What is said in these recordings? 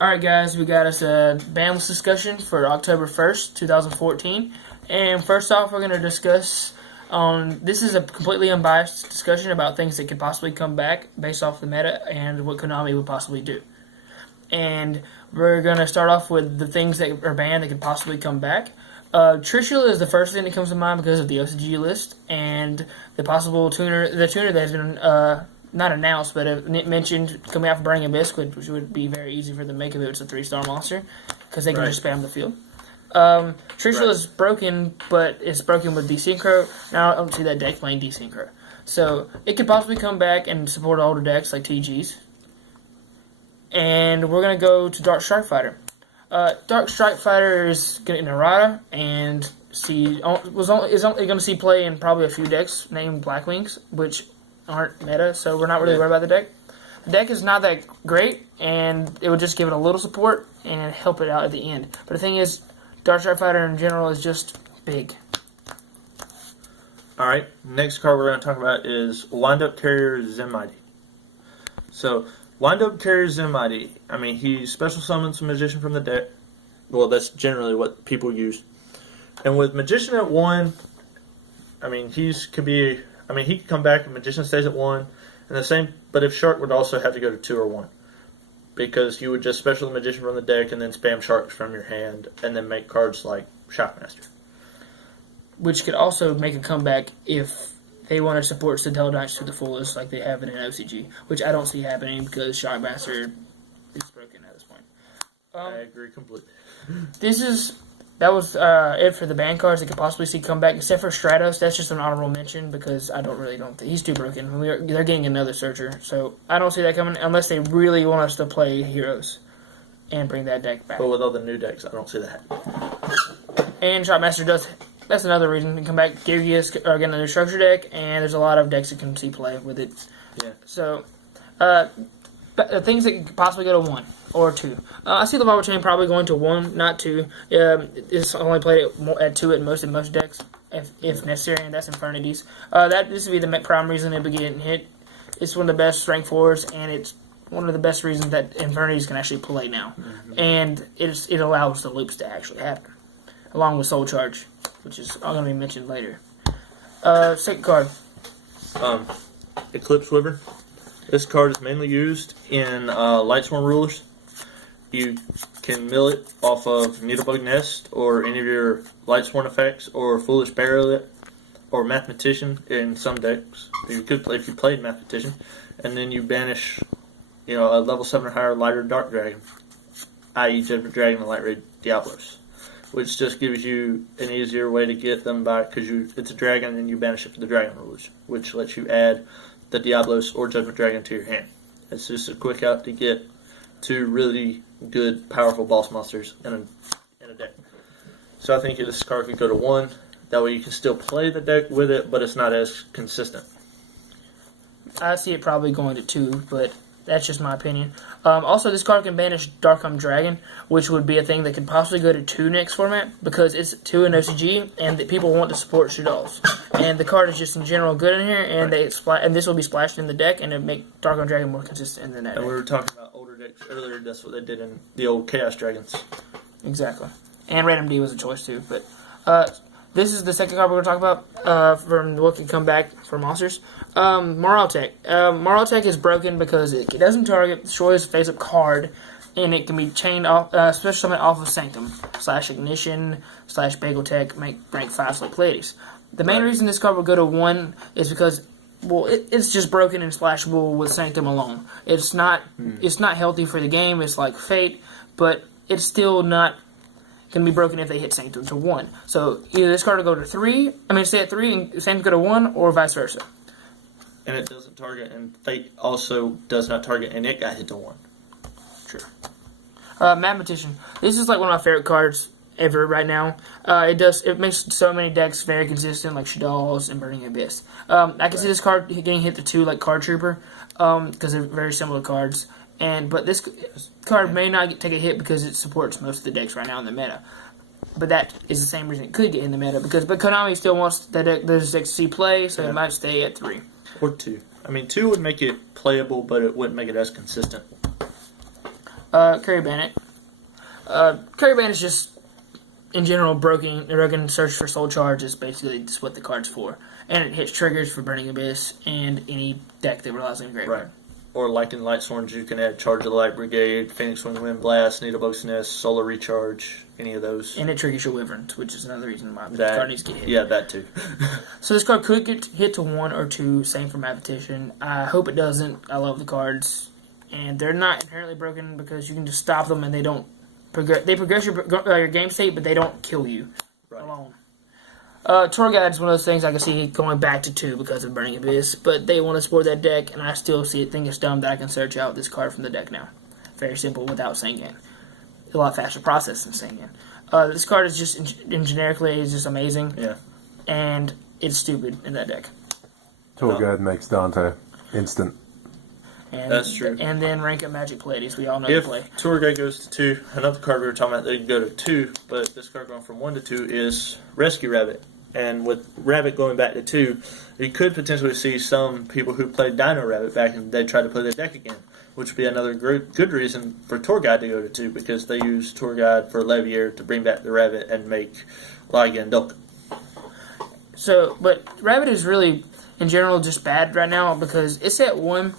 Alright guys, we got us a ban list discussion for October 1st, 2014. And first off, we're going to discuss this is a completely unbiased discussion about things that could possibly come back based off the meta and what Konami would possibly do. And we're going to start off with the things that are banned that could possibly come back. Trishula is the first thing that comes to mind because of the OCG list and the possible tuner that has been not announced, but mentioned coming out for Burning Abyss, which would be very easy for them to make if it's a 3-star monster, because they can just spam the field. Trishula is broken, but it's broken with Desynchro. Now I don't see that deck playing Desynchro. So it could possibly come back and support older decks like TGs. And we're going to go to Dark Strike Fighter. Dark Strike Fighter is getting errata, and is only going to see play in probably a few decks named Black Wings, which aren't meta, so we're not really worried about the deck. The deck is not that great, and it would just give it a little support and help it out at the end. But the thing is, Dark Strike Fighter in general is just big. Alright, next card we're going to talk about is Wind-Up Carrier Zenmighty. So, Wind-Up Carrier Zenmighty, I mean, he special summons a Magician from the deck. Well, that's generally what people use. And with Magician at 1, I mean, he could come back and Magician stays at 1. And the same, but if Shark would also have to go to 2 or 1. Because you would just special the Magician from the deck and then spam Sharks from your hand and then make cards like Shockmaster. Which could also make a comeback if they want to support Citadel Knights to the fullest like they have it in OCG. Which I don't see happening because Shockmaster is broken at this point. I agree completely. That was it for the ban cards that could possibly see come back, except for Stratos. That's just an honorable mention because I don't think he's too broken. They're getting another Searcher, so I don't see that coming unless they really want us to play Heroes and bring that deck back. But with all the new decks, I don't see that happening. And Shotmaster does. That's another reason to come back. Gyarados are getting a new structure deck, and there's a lot of decks that can see play with it. Yeah. So, things that could possibly go to 1 or 2. I see the Lava Chain probably going to 1, not 2. It's only played at 2 at most in most decks, if necessary, and that's Infernities. This would be the prime reason it'd be getting hit. It's one of the best rank 4s, and it's one of the best reasons that Infernities can actually play now. Mm-hmm. And it allows the loops to actually happen, along with Soul Charge, which is all going to be mentioned later. Second card. Eclipse Wyvern. This card is mainly used in Lightsworn Rulers. You can mill it off of Needlebug Nest or any of your Lightsworn effects or Foolish Burial or Mathematician in some decks. You could play if you played Mathematician, and then you banish, a level 7 or higher lighter Dark Dragon, i.e. Judgment Dragon and Light Ray Diablos, which just gives you an easier way to get them back because it's a dragon and you banish it for the Dragon Rulers, which lets you add the Diablos or Judgment Dragon to your hand. It's just a quick out to get 2 really good, powerful boss monsters in a deck. So I think this card could go to 1. That way you can still play the deck with it, but it's not as consistent. I see it probably going to 2, but that's just my opinion. Also, this card can banish Darkholm Dragon, which would be a thing that could possibly go to 2 next format, because it's 2 in OCG, and that people want to support Shadolls. And the card is just in general good in here, and and this will be splashed in the deck, and it'll make Darkholm Dragon more consistent in the net. And we were talking about older decks earlier, that's what they did in the old Chaos Dragons. Exactly. And Random D was a choice too, but this is the second card we're going to talk about from what can come back for monsters. Moraltech. Moraltech is broken because it doesn't target, destroys face-up card, and it can be chained off, special summon off of Sanctum, /Ignition, /Bageltech, make rank 5 like Pleiades. The main reason this card will go to 1 is because, it's just broken and splashable with Sanctum alone. It's not healthy for the game, it's like Fate, but it's still not can be broken if they hit Sanctum to 1. So either this card will go to 3, stay at 3 and Sanctum go to 1, or vice versa. And it doesn't target, and Fate also does not target, and it got hit to 1. True. Mathematician. This is like one of my favorite cards ever right now. It makes so many decks very consistent, like Shadolls and Burning Abyss. I can see this card getting hit to 2 like Card Trooper, because they're very similar cards. But this card may not take a hit because it supports most of the decks right now in the meta. But that is the same reason it could get in the meta, but Konami still wants those decks to see play, so it might stay at 3. Or 2. 2 would make it playable, but it wouldn't make it as consistent. Kerry Bennett. Kerry Bennett is just, in general, broken search for soul charge is basically just what the card's for. And it hits triggers for Burning Abyss and any deck that relies on graveyard. Right. Or like in Lightsworns, you can add Charge of the Light Brigade, Phoenix Wing Wind Blast, Needlebug's Nest, Solar Recharge, any of those. And it triggers your Wyverns, which is another reason why the card needs to get hit. Yeah, that too. So this card could get hit to 1 or 2, same for Mathematician. I hope it doesn't. I love the cards. And they're not inherently broken because you can just stop them and they don't progress. They progress your game state, but they don't kill you alone. Tour Guide is one of those things I can see going back to 2 because of Burning Abyss, but they want to support that deck, and I still think it's dumb that I can search out this card from the deck now. Very simple without Sangan. A lot faster process than Sangan. This card is just, generically, is just amazing. Yeah. And it's stupid in that deck. Tour Guide makes Dante instant. And, That's true. And then rank up Magic Pleiades. We all know If the play. Tour Guide goes to 2, another card we were talking about, they can go to 2, but this card going from 1 to 2 is Rescue Rabbit. And with Rabbit going back to 2, you could potentially see some people who played Dino Rabbit back and they try to play their deck again, which would be another good reason for Tour Guide to go to 2, because they use Tour Guide for Levier to bring back the Rabbit and make Lyga and Dolk. So, but Rabbit is really, in general, just bad right now because it's at 1.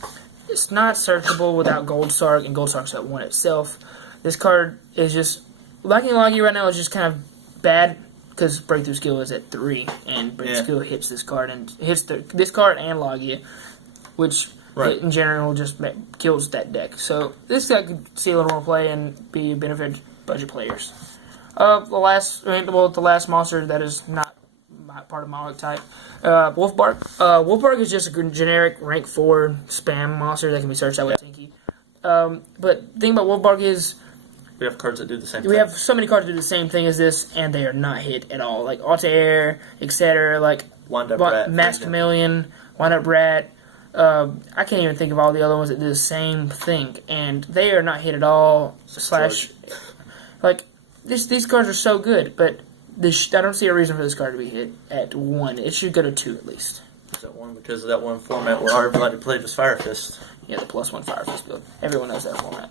It's not searchable without Gold Sark, and Gold Sark's at 1 itself. This card is just, Lycan Logi right now is just kind of bad because Breakthrough Skill is at 3, and Breakthrough Skill hits this card and hits this card and Logia, which in general just kills that deck. So this deck could see a little more play and be a benefit to budget players. The last monster that is not part of my archetype, Wolfbark. Wolfbark is just a generic rank 4 spam monster that can be searched out with Tinky. But the thing about Wolfbark is we have cards that do the same thing. We have so many cards that do the same thing as this, and they are not hit at all. Like Altair, etc. Like Wind Up Rat, Mask Chameleon, Wind Up Rat. I can't even think of all the other ones that do the same thing, and they are not hit at all. Like these cards are so good, but I don't see a reason for this card to be hit at 1. It should go to 2 at least. Is that 1 because of that one format where everybody played was Fire Fist? Yeah, the +1 Fire Fist build. Everyone knows that format.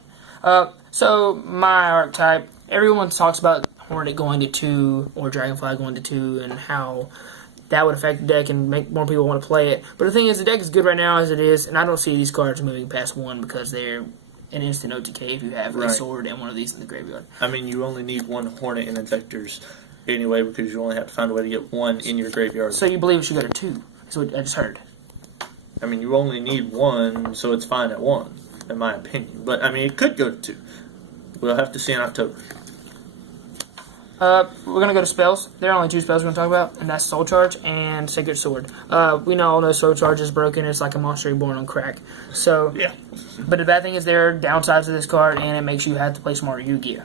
So my archetype, everyone talks about Hornet going to 2 or Dragonfly going to 2 and how that would affect the deck and make more people want to play it. But the thing is, the deck is good right now as it is, and I don't see these cards moving past 1 because they're an instant OTK if you have a sword and one of these in the graveyard. I mean, you only need 1 Hornet in Infectors anyway because you only have to find a way to get 1 in your graveyard. So you believe it should go to 2? That's what I just heard. I mean, you only need 1, so it's fine at 1, in my opinion. But, I mean, it could go to 2. We'll have to see in October. We're going to go to spells. There are only 2 spells we're going to talk about, and that's Soul Charge and Sacred Sword. We all know Soul Charge is broken. It's like a monster reborn on crack. So, yeah. But the bad thing is there are downsides to this card, and it makes you have to play smarter Yu-Gi-Oh!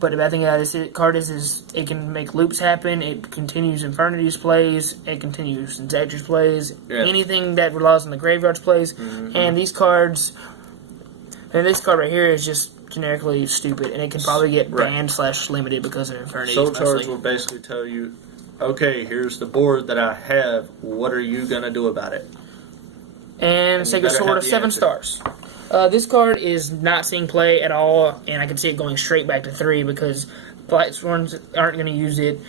But the bad thing about this card is it can make loops happen, it continues Infernity's plays, it continues Inzector's plays, anything that relies on the graveyard's plays, and these cards, and this card right here is just generically stupid, and it can probably get banned/limited because of Infernity. Soul Charge will basically tell you, okay, here's the board that I have, what are you going to do about it? And Sacred Sword of 7 stars. This card is not seeing play at all, and I can see it going straight back to 3 because Lightsworns aren't going to use it.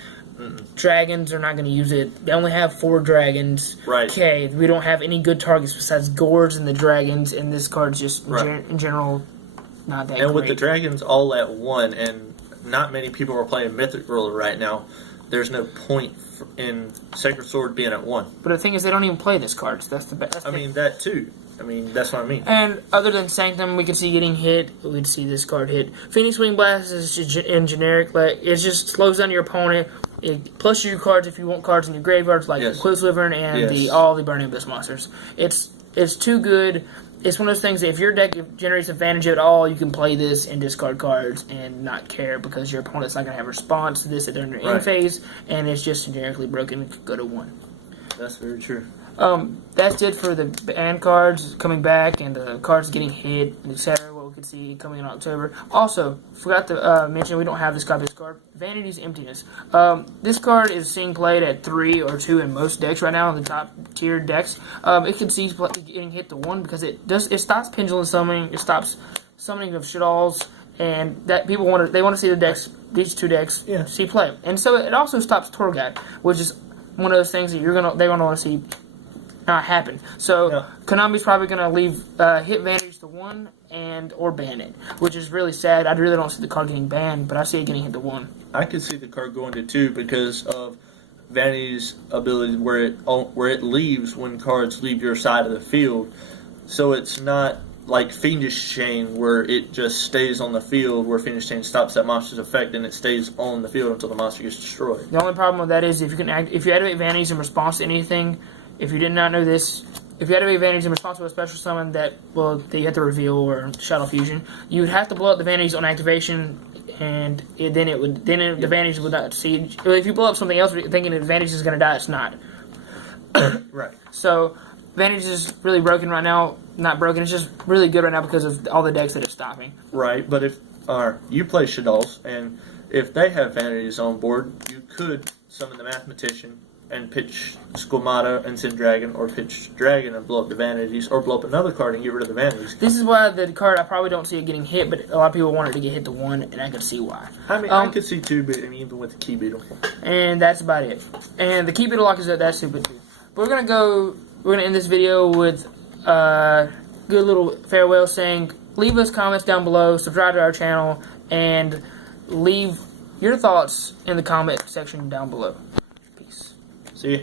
Dragons are not going to use it. They only have 4 dragons. Right. Okay, we don't have any good targets besides Gords and the dragons, and this card's just, in general, not that great. And with the dragons all at 1, and not many people are playing Mythic Ruler right now, there's no point in Sacred Sword being at 1. But the thing is, they don't even play this card. So that's the best. I mean, that too. I mean, that's what I mean. And other than Sanctum, we can see getting hit. We'd see this card hit. Phoenix Wing Blast is in generic. Like, it just slows down your opponent. It plus you cards if you want cards in your graveyards, like Quiz Wyvern and all the Burning Abyss monsters. It's too good. It's one of those things that if your deck generates advantage at all, you can play this and discard cards and not care because your opponent's not going to have a response to this during their end phase, and it's just generically broken. It could go to 1. That's very true. That's it for the banned cards coming back and the cards getting hit, etc. What we could see coming in October. Also, forgot to mention we don't have this copy of this card. Vanity's Emptiness. This card is seeing played at 3 or 2 in most decks right now, in the top tier decks. It can see getting hit to 1 because it stops Pendulum Summoning, it stops summoning of Shaddolls, and that people want to see the decks, these two decks, Yeah. see play, and so it also stops Tour Guide, which is one of those things that they're gonna want to see not happen. So Yeah. Konami's probably gonna leave Hit Vantage to 1 or ban it, which is really sad. I really don't see the card getting banned, but I see it getting hit to 1. I could see the card going to 2 because of Vanity's ability where it leaves when cards leave your side of the field. So it's not like Fiendish Chain where it just stays on the field, where Fiendish Chain stops that monster's effect and it stays on the field until the monster gets destroyed. The only problem with that is if you activate Vanities in response to anything, if you did not know this, if you activate Vanities in response to a special summon that you have to reveal or Shadow Fusion, you would have to blow up the Vanities on activation, and the Vanities would not siege. If you blow up something else thinking the Vanities is going to die, it's not. Right. So Vanities is really broken right now. Not broken, it's just really good right now because of all the decks that it's stopping. Right, but if you play Shaddolls, and if they have Vanities on board, you could summon the Mathematician and pitch Squamata and send Dragon, or pitch Dragon and blow up the Vanities, or blow up another card and get rid of the Vanities. This is why the card, I probably don't see it getting hit, but a lot of people want it to get hit to 1, and I can see why. I mean, I could see 2, but even with the Key Beetle. And that's about it. And the Key Beetle Lock is that's stupid too. But we're gonna end this video with good little farewell saying, leave us comments down below, subscribe to our channel, and leave your thoughts in the comment section down below. Peace. See ya.